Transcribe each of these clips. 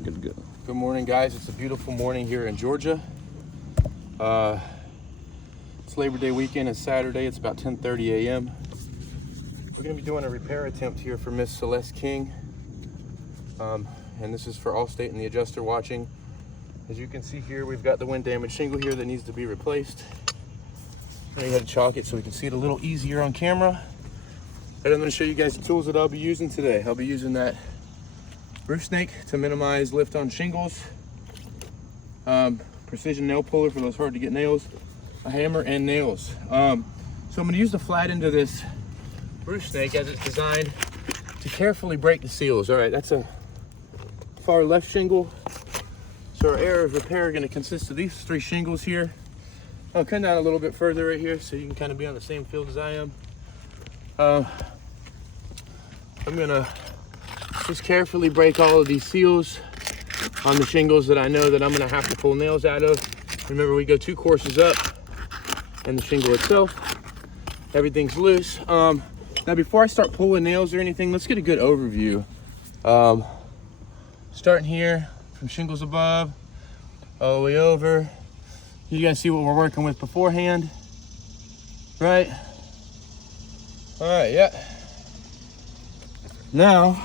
Good to go. Good morning, guys. It's a beautiful morning here in Georgia. It's Labor Day weekend. It's Saturday. It's about 10:30 a.m. We're going to be doing a repair attempt here for Miss Celeste King. And this is for Allstate and the adjuster watching. As you can see here, we've got the wind damage shingle here that needs to be replaced. I had to chalk it so we can see it a little easier on camera. And I'm going to show you guys the tools that I'll be using today. I'll be using that roof snake to minimize lift on shingles, precision nail puller for those hard to get nails, a hammer, and nails. So I'm going to use the flat end of this roof snake as it's designed to carefully break the seals. All right, that's a far left shingle. So our area of repair are going to consist of these 3 shingles here. I'll come down a little bit further right here so you can kind of be on the same field as I am. I'm going to just carefully break all of these seals on the shingles that I know that I'm going to have to pull nails out of. Remember, we go 2 courses up and the shingle itself, everything's loose. Now before I start pulling nails or anything, let's get a good overview. Starting here from shingles above all the way over. You guys see what we're working with beforehand, right? All right, yeah. Now,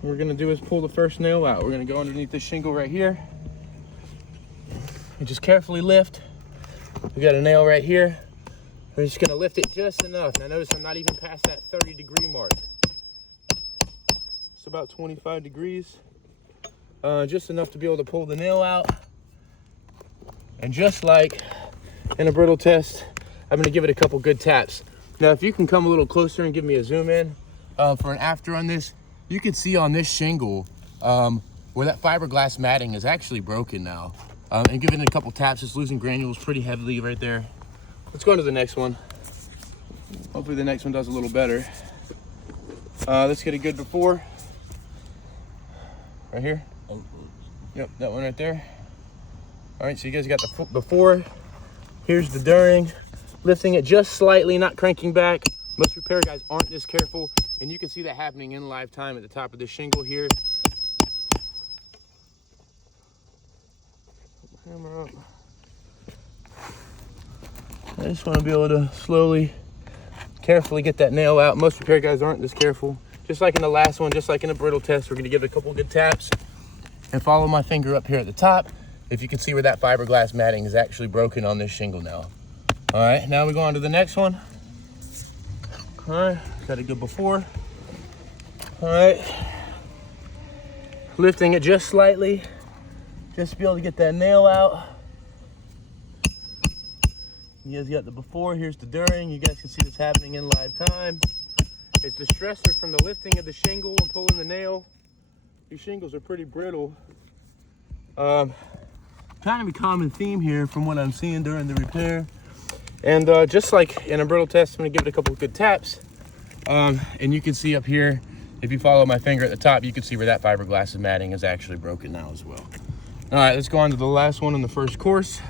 what we're gonna do is pull the first nail out. We're gonna go underneath this shingle right here and just carefully lift. We got a nail right here. We're just gonna lift it just enough. Now notice I'm not even past that 30-degree mark. It's about 25 degrees. Just enough to be able to pull the nail out. And just like in a brittle test, I'm gonna give it a couple good taps. Now, if you can come a little closer and give me a zoom in for an after on this, you can see on this shingle where that fiberglass matting is actually broken now. And giving it a couple taps, it's losing granules pretty heavily right there. Let's go on to the next one. Hopefully the next one does a little better. Let's get a good before. Right here. Yep, that one right there. All right, so you guys got the before. Here's the during. Lifting it just slightly, not cranking back. Most repair guys aren't this careful, and you can see that happening in live time at the top of this shingle here. Hammer up. I just want to be able to slowly, carefully get that nail out. Most repair guys aren't this careful. Just like in the last one, just like in a brittle test, we're going to give it a couple good taps and follow my finger up here at the top. If you can see where that fiberglass matting is actually broken on this shingle now. All right, now we go on to the next one. All right, got a good before. All right, lifting it just slightly, just to be able to get that nail out. You guys got the before, here's the during. You guys can see this happening in live time. It's the stressor from the lifting of the shingle and pulling the nail. These shingles are pretty brittle. Kind of a common theme here from what I'm seeing during the repair. And just like in a brittle test, I'm gonna give it a couple of good taps. And you can see up here, if you follow my finger at the top, you can see where that fiberglass matting is actually broken now as well. All right, let's go on to the last one in the first course.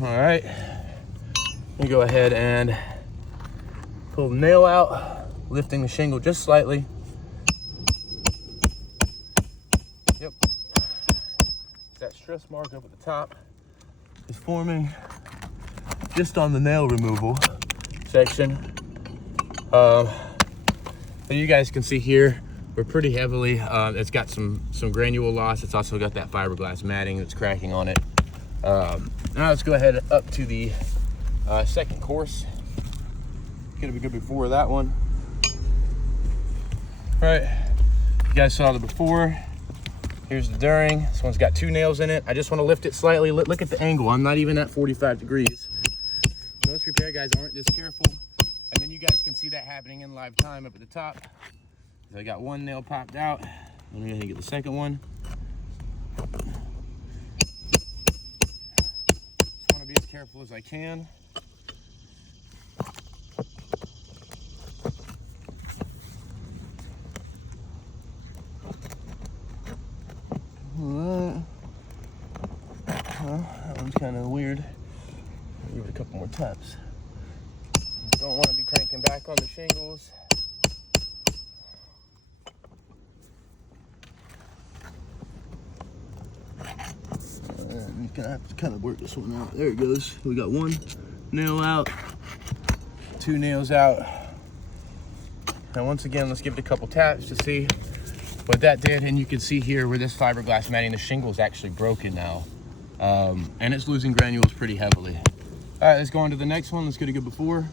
All right, let me go ahead and pull the nail out, lifting the shingle just slightly. Yep, that stress mark up at the top is forming just on the nail removal section. But you guys can see here, we're pretty heavily, it's got some granule loss. It's also got that fiberglass matting that's cracking on it. Now let's go ahead up to the second course. Gonna be good before that one. All right, you guys saw the before. Here's the during. This one's got 2 nails in it. I just want to lift it slightly. Look at the angle. I'm not even at 45 degrees. Most repair guys aren't this careful. And then you guys can see that happening in live time up at the top. So I got 1 nail popped out. I'm going to get the second one. Just want to be as careful as I can. That one's kind of weird. I'll give it a couple more taps. Don't want to be cranking back on the shingles. gonna have to kind of work this one out. There it goes. We got one nail out, 2 nails out. Now once again, let's give it a couple taps to see what that did. And you can see here where this fiberglass matting, the shingle is actually broken now. And it's losing granules pretty heavily. All right, let's go on to the next one. Let's get a good before.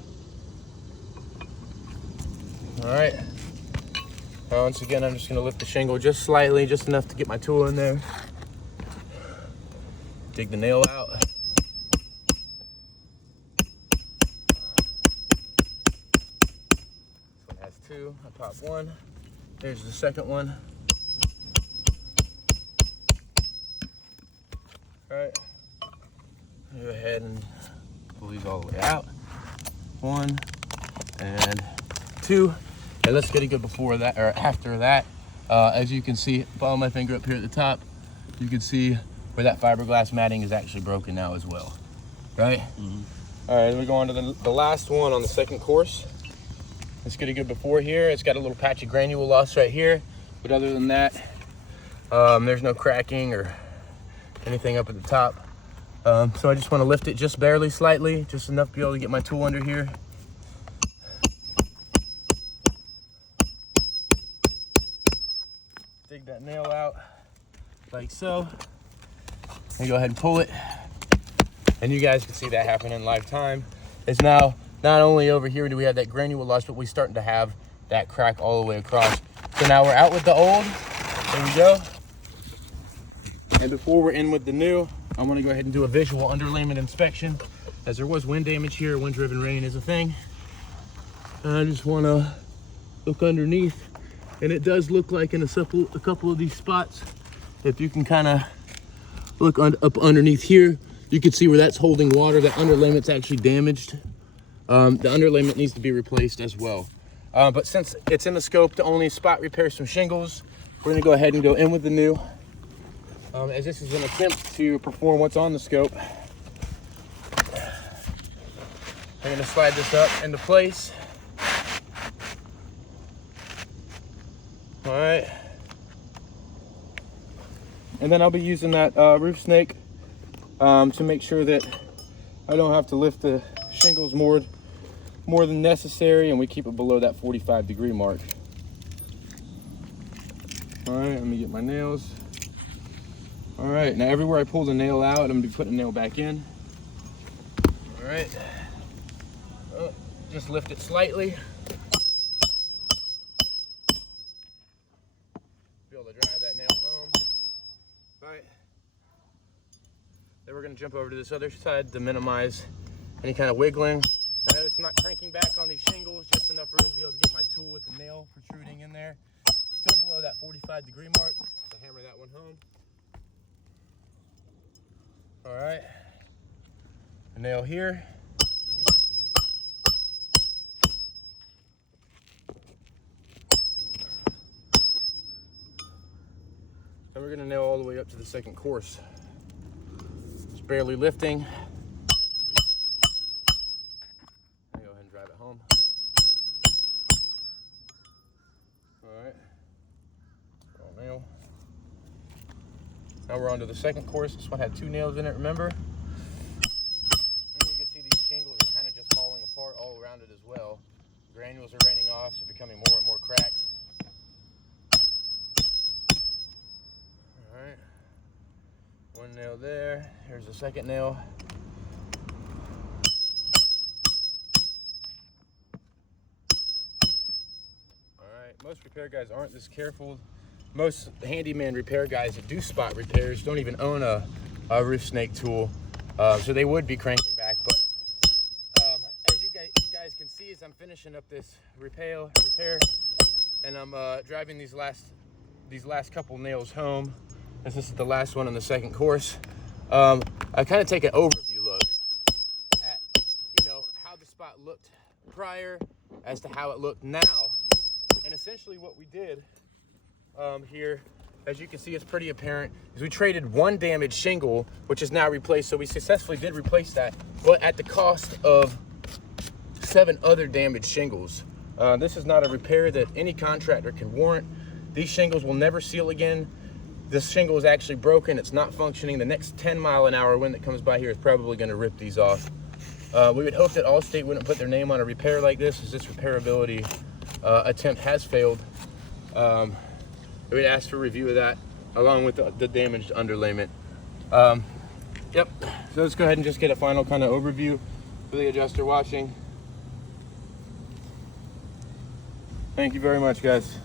All right. Now once again, I'm just gonna lift the shingle just slightly, just enough to get my tool in there. Dig the nail out. This one has 2, I pop 1. There's the second one. All right, go ahead and pull these all the way out. 1 and 2. And let's get a good before that, or after that. As you can see, follow my finger up here at the top, you can see where that fiberglass matting is actually broken now as well, right? All right, we go on to the last one on the second course. Let's get a good before here. It's got a little patch of granule loss right here, but other than that, there's no cracking or anything up at the top. So I just want to lift it just barely, slightly, just enough to be able to get my tool under here. Dig that nail out like so, and go ahead and pull it. And you guys can see that happen in live time. It's now not only over here do we have that granule loss, but we're starting to have that crack all the way across. So now we're out with the old. There we go. And before we're in with the new, I'm gonna go ahead and do a visual underlayment inspection, as there was wind damage here. Wind-driven rain is a thing. And I just wanna look underneath. And it does look like in a couple of these spots, if you can kind of look up underneath here, you can see where that's holding water. That underlayment's actually damaged. The underlayment needs to be replaced as well. But since it's in the scope to only spot repair some shingles, we're gonna go ahead and go in with the new. As this is an attempt to perform what's on the scope. I'm gonna slide this up into place. All right, and then I'll be using that roof snake to make sure that I don't have to lift the shingles more than necessary, and we keep it below that 45-degree mark. All right, let me get my nails. All right, now everywhere I pull the nail out, I'm gonna be putting the nail back in. All right, just lift it slightly. Drive that nail home. All right. Then we're going to jump over to this other side to minimize any kind of wiggling. I notice I'm not cranking back on these shingles, just enough room to be able to get my tool with the nail protruding in there. Still below that 45-degree mark, so hammer that one home. All right. A nail here. And we're gonna nail all the way up to the second course. Just barely lifting. I'll go ahead and drive it home. All right, all nail. Now we're on to the second course. This one had 2 nails in it, remember? And you can see these shingles are kind of just falling apart all around it as well. Granules are raining off, so becoming more and more cracked. All right, 1 nail there. Here's the second nail. All right, most repair guys aren't this careful. Most handyman repair guys that do spot repairs don't even own a roof snake tool, so they would be cranking back. But as you guys can see, as I'm finishing up this repair, and I'm driving these last couple nails home, as this is the last one on the second course, I kind of take an overview look at how the spot looked prior as to how it looked now. And essentially what we did here, as you can see, it's pretty apparent, is we traded 1 damaged shingle, which is now replaced. So we successfully did replace that, but at the cost of 7 other damaged shingles. This is not a repair that any contractor can warrant. These shingles will never seal again. This shingle is actually broken. It's not functioning. The next 10-mile-an-hour wind that comes by here is probably going to rip these off. We would hope that Allstate wouldn't put their name on a repair like this, as this repairability attempt has failed. We would ask for a review of that along with the damaged underlayment. Yep, so let's go ahead and just get a final kind of overview for the adjuster washing. Thank you very much, guys.